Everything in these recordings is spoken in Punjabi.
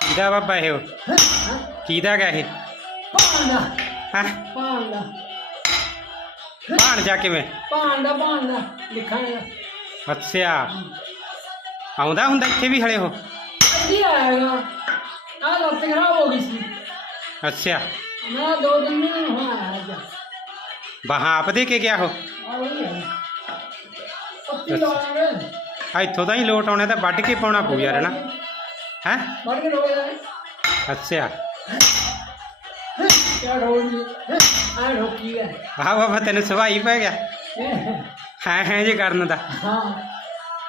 ਕਿਹਦਾ ਬਾਬਾ ਇਹ? ਕਿਹਦਾ ਗਾ ਇਹ? ਭਾਂਡਾ ਹੈ? ਭਾਂਡਾ ਭਾਣ ਜਾ ਕਿਵੇਂ ਭਾਂਡਾ ਭਾਂਡਾ ਲਿਖਣ ਅੱਛਾ। ਆਉਂਦਾ ਹੁੰਦਾ ਇੱਥੇ ਵੀ ਹਲੇ ਉਹ? ਅੱਧੀ ਆਏਗਾ ਆ ਲੱਤ ਖਰਾਬ ਹੋ ਗਈ ਸੀ। ਅੱਛਾ। ਮੈਂ ਦੋ ਦਿਨ ਨਹੀਂ ਹੋਇਆ ਬਾਹਾਂ ਆਪ ਦੇ ਕੇ ਗਿਆ ਉਹ? ਆ ਹੈ। ਪੱਤੀ ਲਾਉਣਗੇ ਆ ਇੱਥੋਂ ਤਾਂ ਹੀ ਲੋਟ ਆਉਣਾ ਤਾਂ ਵੱਢ ਕੇ ਪਾਉਣਾ ਪਊ ਯਾਰ ਨਾ? ਹੈ? ਵੜ ਕੇ ਲੋਗੇ ਅੱਛਾ। ਹੈ? ਵਾਹ ਬਾਬਾ ਤੈਨੂੰ ਸਵਾਈ ਪੈ ਗਿਆ। ਹੈ? ਹੈ ਜੇ ਕਰਨ ਦਾ। ਹਾਂ।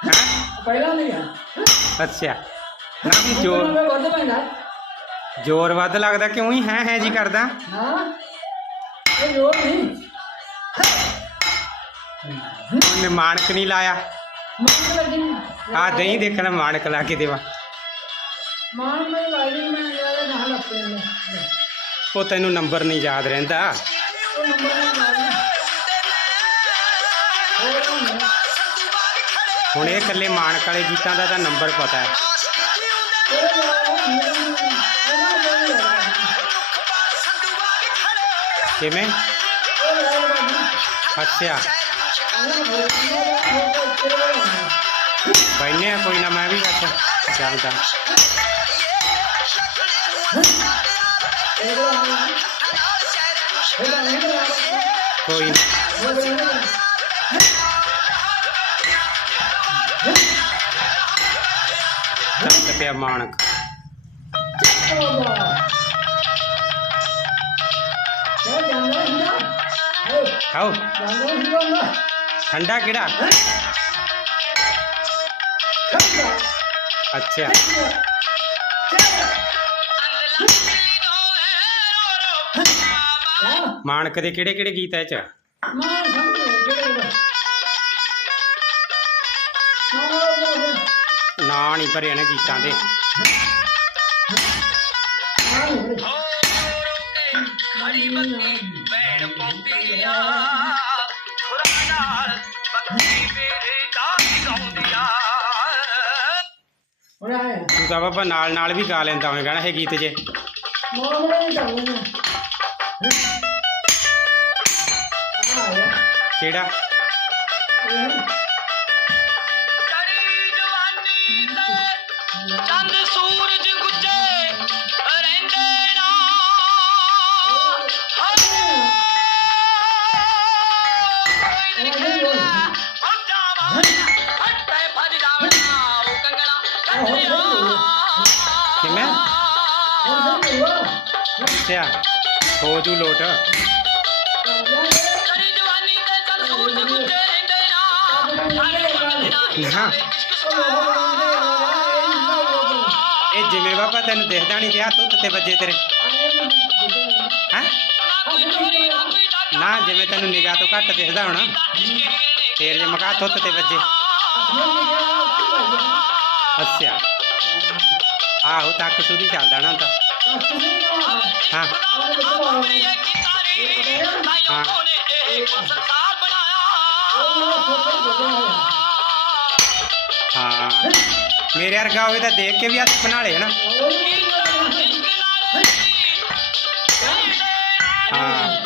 ਹੈ? ਪਹਿਲਾਂ ਨਹੀਂ ਅੱਛਾ। ਨਾ ਜ਼ੋਰ ਜ਼ੋਰ ਵੱਧ ਲੱਗਦਾ ਕਿਉਂ ਹੀ ਹੈ ਹੈ ਜੀ ਕਰਦਾ? ਹਾਂ। ਇਹ ਜੋਰ ਨਹੀਂ। ਉਹਨੇ ਮਾਨਕ ਨਹੀਂ ਲਾਇਆ। ਮਾਨ ਲੱਗੀ ਆ। ਦਹੀਂ ਦੇਖਣਾ ਮਾਨਕ ਲਾ ਕੇ ਦੇਵਾ। ਮਾਨ ਮੈਂ ਲਾਈ ਮੈਂ ਯਾਰ ਨਾ ਲੱਪੇ ਨੇ ਉਹ ਤੈਨੂੰ ਨੰਬਰ ਨਹੀਂ ਯਾਦ ਰਹਿੰਦਾ। ਉਹ ਨੰਬਰ ਨਹੀਂ ਨਹੀਂ ਹੁਣ ਇਹ ਇਕੱਲੇ ਮਾਨਕ ਵਾਲੇ ਗੀਤਾਂ ਦਾ ਤਾਂ ਨੰਬਰ ਪਤਾ ਹੈ। ਕਿਵੇਂ? ਅੱਛਾ। ਬੈਨੇ ਆ ਕੋਈ ਨਾ ਮੈਂ ਵੀ ਬਸ ਚੱਲਦਾ ਕੋਈ ਨਾ। ਚੱਲ ਪਿਆ ਮਾਨਕ। ਆਓ। ਠੰਡਾ ਕਿਹੜਾ? ਅੱਛਾ। ਮਾਨਕ ਦੇ ਕਿਹੜੇ ਕਿਹੜੇ ਗੀਤ ਹੈ ਇਹ ਚ? ਨਾਂ ਨਹੀਂ ਭਰੇ ਨੇ ਗੀਤਾਂ ਦੇ। ਖੜੀ ਬੱਤੀ ਭੈਣ ਪੌਂਦੀ ਆ। ਤੂੰ ਤਾਂ ਬਾਬਾ ਨਾਲ ਨਾਲ ਵੀ ਗਾ ਲੈਂਦਾ ਹੋਵੇਗਾ ਨਾ ਇਹ ਗੀਤ ਜੇ। ਕਿਹੜਾ? ਕੜੀ ਜਵਾਨੀ ਤੇ ਚੰਦ ਸੂਰਜ ਗੁੱਜੇ ਰਹਿੰਦੇ ਨਾ। ਅੱਛਾ ਹੋ ਜੂ ਲੋਟ। ਕੜੀ ਹਾਂ? ਇਹ ਜਿਵੇਂ ਬਾਬਾ ਤੈਨੂੰ ਦਿਖਦਾ ਨਹੀਂ ਗਿਆ ਤੁੱਤ ਤੇ ਵੱਜੇ ਤੇਰੇ। ਹੈ? ਨਾ, ਜਿਵੇਂ ਤੈਨੂੰ ਨਿਗਾਹ ਤੋਂ ਘੱਟ ਦਿਖਦਾ ਹੋਣਾ। ਫੇਰ ਜੇ ਮਕਾ ਤੁੱਤ ਤੇ ਵੱਜੇ। ਅੱਛਾ। ਆਹੋ, ਤੱਕ ਸੁਧੀ ਚੱਲਦਾ ਨਾ ਤਾਂ। ਹਾਂ। ਹਾਂ। ਹਾਂ ਮੇਰੇ ਵਰਗਾ ਹੋਵੇ ਤਾਂ ਦੇਖ ਕੇ ਵੀ ਹੱਥ ਬਣਾ ਲੇ ਹਨਾ। ਹਾਂ।